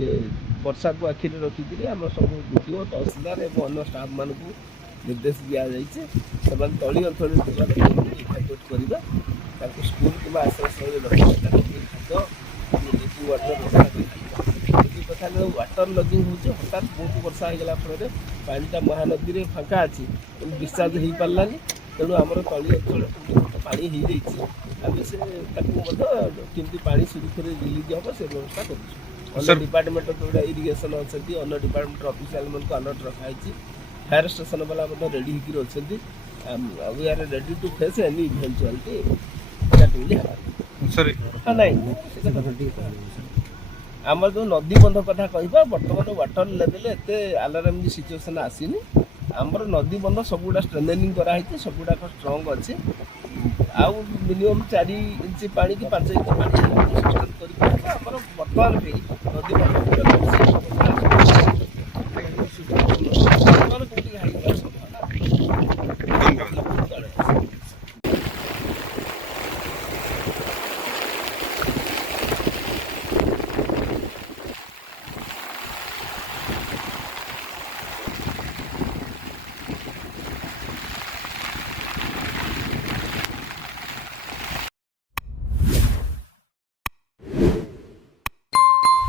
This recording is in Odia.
ଯେ ବର୍ଷାକୁ ଆଖିରେ ରଖିକରି ଆମର ସବୁ DPO ତହସିଲଦାର ଏବଂ ଅନ୍ୟ ଷ୍ଟାଫ୍ ମାନଙ୍କୁ ନିର୍ଦ୍ଦେଶ ଦିଆଯାଇଛି ସେମାନେ ତଳି ଅଞ୍ଚଳରେ ଥିବା ଲୋକଙ୍କୁ ଇଭାକୁଏଟ୍ କରିବା ତାଙ୍କୁ ସ୍କୁଲ କିମ୍ବା ଆଶ୍ରୟସ୍ଥଳୀରେ ରଖିବା ତାଙ୍କୁ ଖାଦ୍ୟ ଡ୍ରିଙ୍କିଂ ୱାଟର ବ୍ୟବସ୍ଥା ଦିଆଯିବ। ଏହି କଥା ୱାଟର ଲଗିଂ ହେଉଛି ହଠାତ୍ ବହୁତ ବର୍ଷା ହେଇଗଲା ଫଳରେ ପାଣିଟା ମହାନଦୀରେ ଫାଙ୍କା ଅଛି କିନ୍ତୁ ଡିସଚାର୍ଜ ହେଇପାରିଲାନି ତେଣୁ ଆମର ତଳି ଅଞ୍ଚଳ ପାଣି ହେଇଯାଇଛି ଆମେ ସେ ତାକୁ ମଧ୍ୟ କେମିତି ପାଣି ସୁରୁଖୁରୁରେ ରିଲିଜ୍ ହେବ ସେ ବ୍ୟବସ୍ଥା କରୁଛୁ। ଅନ୍ୟ ଡିପାର୍ଟମେଣ୍ଟ ଯେଉଁଟା ଇରିଗେସନ୍ ଅଛନ୍ତି ଅନ୍ୟ ଡିପାର୍ଟମେଣ୍ଟର ଅଫିସିଆଲମାନଙ୍କୁ ଆଲର୍ଟ ରଖାହେଇଛି ଫାୟାର ଷ୍ଟେସନ ବାଲା ମଧ୍ୟ ରେଡ଼ି ହେଇକି ଅଛନ୍ତି we are ready to face any eventuality that will happen नाଇଁ आम जो नदी बंध कथा कह बर्तमान वाटर लेवल एत आलार्मिंग सिचुएसन आसीनी आमर नदी बंध सबुड़ा स्ट्रेंथनिंग कराई सबुड़ा स्ट्रंग अच्छे आउ मिनिमम 4 इंच पानी कि 5 इंच पानी बर्तमान नदी बंध